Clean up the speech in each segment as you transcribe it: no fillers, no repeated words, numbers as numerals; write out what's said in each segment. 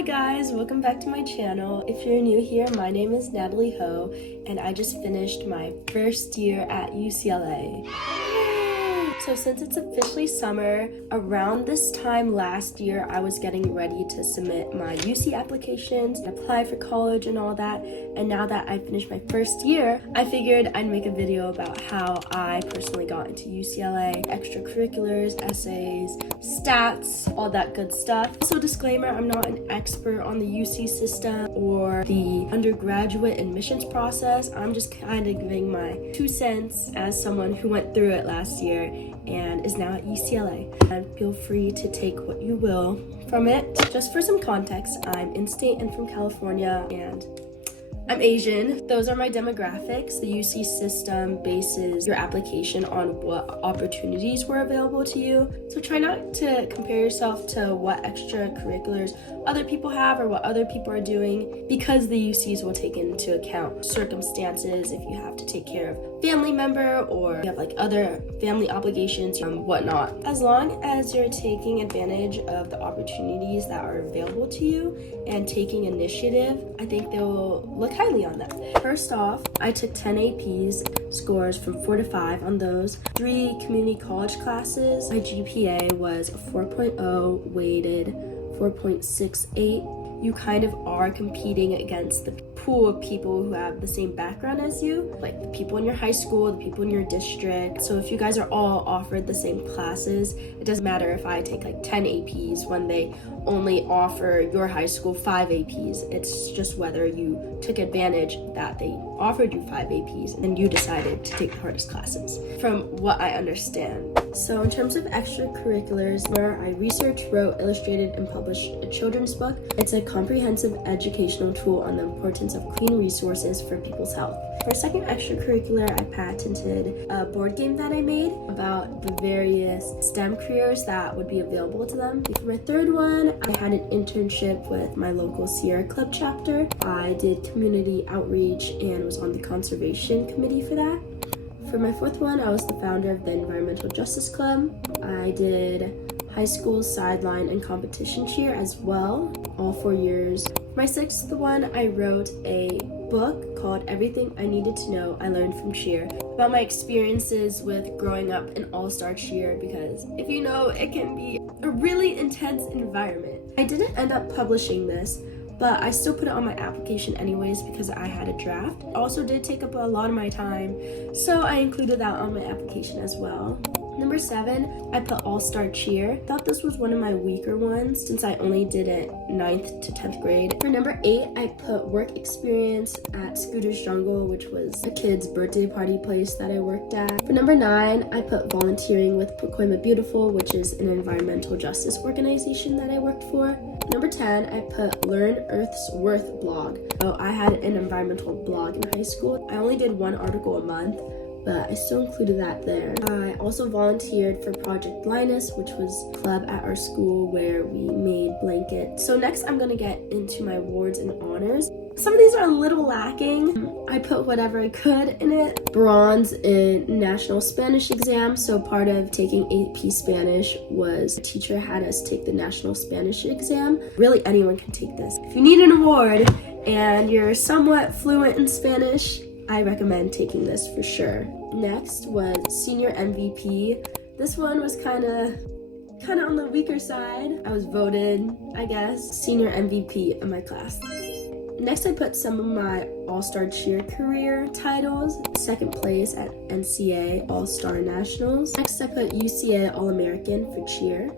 Hi guys, welcome back to my channel. If you're new here, my name is Natalie.Ho and I just finished my first year at UCLA. So since it's officially summer, around this time last year, I was getting ready to submit my UC applications, apply for college and all that. And now that I finished my first year, I figured I'd make a video about how I personally got into UCLA, extracurriculars, essays, stats, all that good stuff. Also, disclaimer, I'm not an expert on the UC system or the undergraduate admissions process. I'm just kind of giving my 2 cents as someone who went through it last year and is now at UCLA. And feel free to take what you will from it. Just for some context, I'm in-state and from California, and I'm Asian. Those are my demographics. The UC system bases your application on what opportunities were available to you. So try not to compare yourself to what extracurriculars other people have or what other people are doing, because the UCs will take into account circumstances, if you have to take care of family member or you have like other family obligations, whatnot. As long as you're taking advantage of the opportunities that are available to you and taking initiative, I think they will look highly on that. First off, I took 10 APs, scores from 4 to 5 on those, 3 community college classes. My GPA was a 4.0, weighted 4.68. You kind of are competing against the pool of people who have the same background as you, like the people in your high school, the people in your district. So if you guys are all offered the same classes, it doesn't matter if I take like 10 APs when they only offer your high school 5 APs. It's just whether you took advantage that they offered you 5 APs and you decided to take the hardest classes, from what I understand. So in terms of extracurriculars, where I researched, wrote, illustrated, and published a children's book. It's a comprehensive educational tool on the importance of clean resources for people's health. For a second extracurricular, I patented a board game that I made about the various STEM careers that would be available to them. For my third one, I had an internship with my local Sierra Club chapter. I did community outreach and was on the conservation committee for that. For my fourth one, I was the founder of the Environmental Justice Club. I did high school sideline and competition cheer as well, all 4 years. For my sixth one, I wrote a book called Everything I Needed to Know I Learned from Cheer, about my experiences with growing up in all-star cheer, because if you know, it can be a really intense environment. I didn't end up publishing this, but I still put it on my application anyways because I had a draft. It also did take up a lot of my time, so I included that on my application as well. Number 7, I put All-Star Cheer. Thought this was one of my weaker ones since I only did it 9th to 10th grade. For number 8, I put work experience at Scooter's Jungle, which was a kid's birthday party place that I worked at. For number 9, I put volunteering with Pacoima Beautiful, which is an environmental justice organization that I worked for. Number 10, I put Learn Earth's Worth blog. So I had an environmental blog in high school. I only did 1 article a month, but I still included that there. I also volunteered for Project Linus, which was a club at our school where we made blankets. So next I'm gonna get into my awards and honors. Some of these are a little lacking. I put whatever I could in it. Bronze in National Spanish exam. So part of taking AP Spanish was the teacher had us take the National Spanish exam. Really, anyone can take this. If you need an award and you're somewhat fluent in Spanish, I recommend taking this for sure. Next was Senior MVP. This one was kind of on the weaker side. I was voted, I guess, Senior MVP in my class. Next, I put some of my All-Star Cheer career titles. 2nd place at NCA All-Star Nationals. Next, I put UCA All-American for cheer.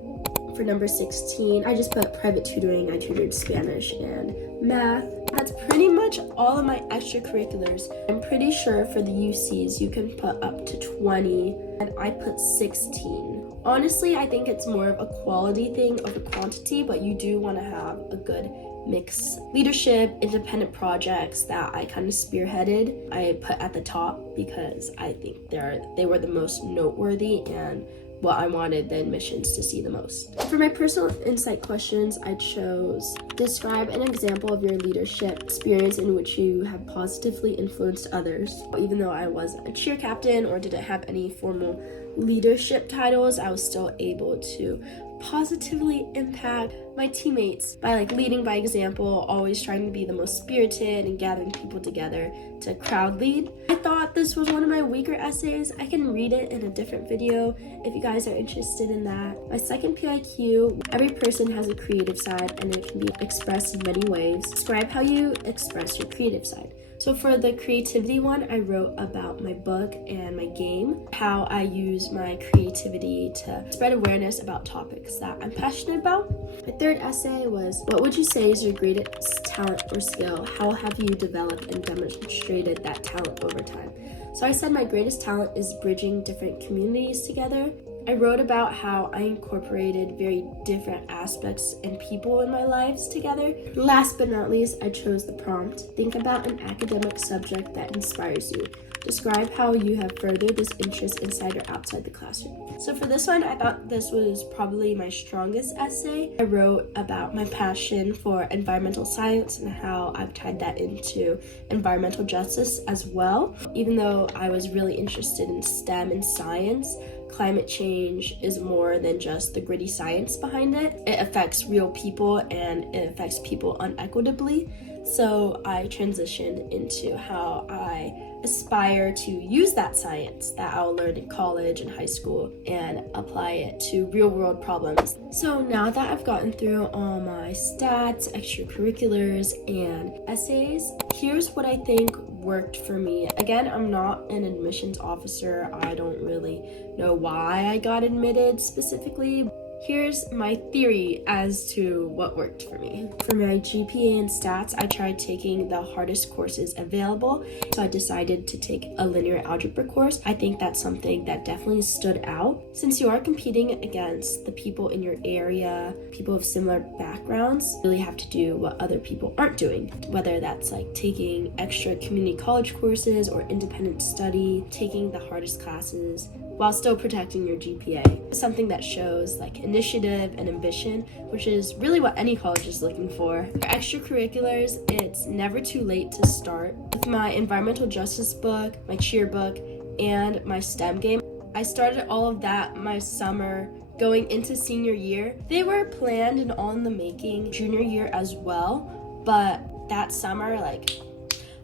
For number 16, I just put private tutoring. I tutored Spanish and math. That's pretty much all of my extracurriculars. I'm pretty sure for the UCs you can put up to 20, and I put 16. Honestly, I think it's more of a quality thing over quantity, but you do want to have a good mix. Leadership, independent projects that I kind of spearheaded, I put at the top because I think they were the most noteworthy and what I wanted the admissions to see the most. For my personal insight questions, I chose describe an example of your leadership experience in which you have positively influenced others. Even though I was a cheer captain or didn't have any formal leadership titles, I was still able to positively impact my teammates by like leading by example, always trying to be the most spirited and gathering people together to crowd lead. I thought this was one of my weaker essays. I can read it in a different video if you guys are interested in that. My second PIQ, every person has a creative side and it can be expressed in many ways. Describe how you express your creative side. So for the creativity one, I wrote about my book and my game, how I use my creativity to spread awareness about topics that I'm passionate about. My third essay was, what would you say is your greatest talent or skill? How have you developed and demonstrated that talent over time? So I said my greatest talent is bridging different communities together. I wrote about how I incorporated very different aspects and people in my lives together. Last but not least, I chose the prompt. Think about an academic subject that inspires you. Describe how you have furthered this interest inside or outside the classroom. So for this one, I thought this was probably my strongest essay. I wrote about my passion for environmental science and how I've tied that into environmental justice as well. Even though I was really interested in STEM and science, climate change is more than just the gritty science behind it. It affects real people and it affects people unequitably. So I transitioned into how I aspire to use that science that I'll learn in college and high school and apply it to real world problems. So now that I've gotten through all my stats, extracurriculars, and essays, here's what I think worked for me. Again, I'm not an admissions officer. I don't really know why I got admitted specifically. Here's my theory as to what worked for me. For my GPA and stats, I tried taking the hardest courses available. So I decided to take a linear algebra course. I think that's something that definitely stood out. Since you are competing against the people in your area, people of similar backgrounds, you really have to do what other people aren't doing. Whether that's like taking extra community college courses or independent study, taking the hardest classes, while still protecting your GPA. Something that shows like initiative and ambition, which is really what any college is looking for. For extracurriculars, it's never too late to start. With my environmental justice book, my cheer book, and my STEM game, I started all of that my summer going into senior year. They were planned and on the making junior year as well, but that summer,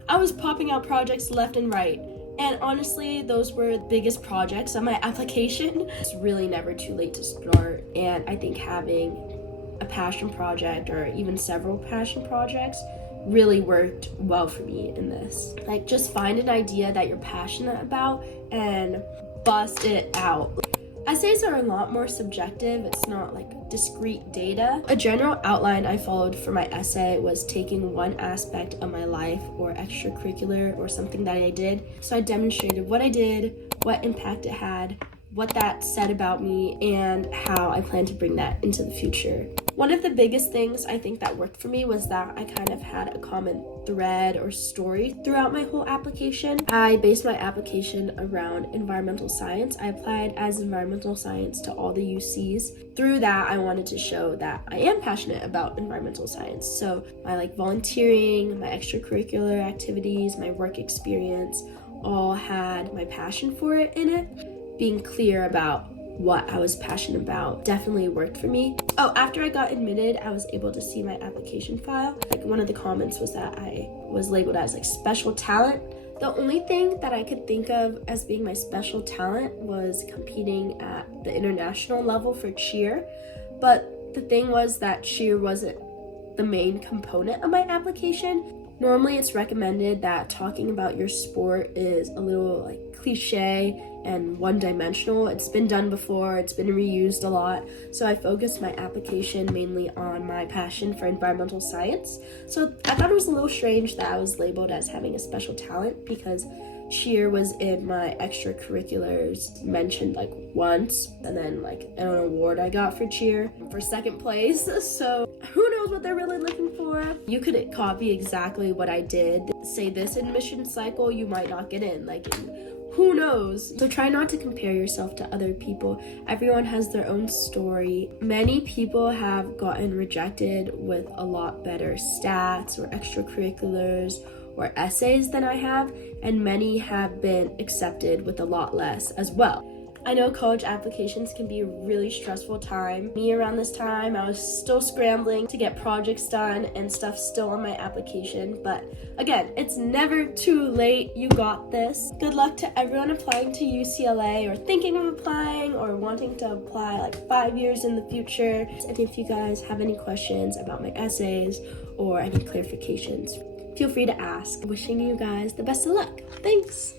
I was popping out projects left and right. And honestly, those were the biggest projects on my application. It's really never too late to start. And I think having a passion project or even several passion projects really worked well for me in this. Just find an idea that you're passionate about and bust it out. Essays are a lot more subjective. It's not discrete data. A general outline I followed for my essay was taking one aspect of my life or extracurricular or something that I did. So I demonstrated what I did, what impact it had, what that said about me, and how I plan to bring that into the future. One of the biggest things I think that worked for me was that I kind of had a common thread or story throughout my whole application. I based my application around environmental science. I applied as environmental science to all the UCs. Through that, I wanted to show that I am passionate about environmental science. So my volunteering, my extracurricular activities, my work experience all had my passion for it in it. Being clear about what I was passionate about definitely worked for me. Oh, after I got admitted, I was able to see my application file. One of the comments was that I was labeled as special talent. The only thing that I could think of as being my special talent was competing at the international level for cheer. But the thing was that cheer wasn't the main component of my application. Normally it's recommended that talking about your sport is a little cliche and one-dimensional. It's been done before, it's been reused a lot. So I focused my application mainly on my passion for environmental science. So I thought it was a little strange that I was labeled as having a special talent because cheer was in my extracurriculars mentioned once, and then an award I got for cheer for second place. So who knows what they're really looking for? You could copy exactly what I did, say this admission cycle, you might not get in. Who knows? So try not to compare yourself to other people. Everyone has their own story. Many people have gotten rejected with a lot better stats or extracurriculars or essays than I have, and many have been accepted with a lot less as well. I know college applications can be a really stressful time. Me, around this time, I was still scrambling to get projects done and stuff still on my application. But again, it's never too late. You got this. Good luck to everyone applying to UCLA or thinking of applying or wanting to apply like 5 years in the future. And if you guys have any questions about my essays or any clarifications, feel free to ask. Wishing you guys the best of luck. Thanks.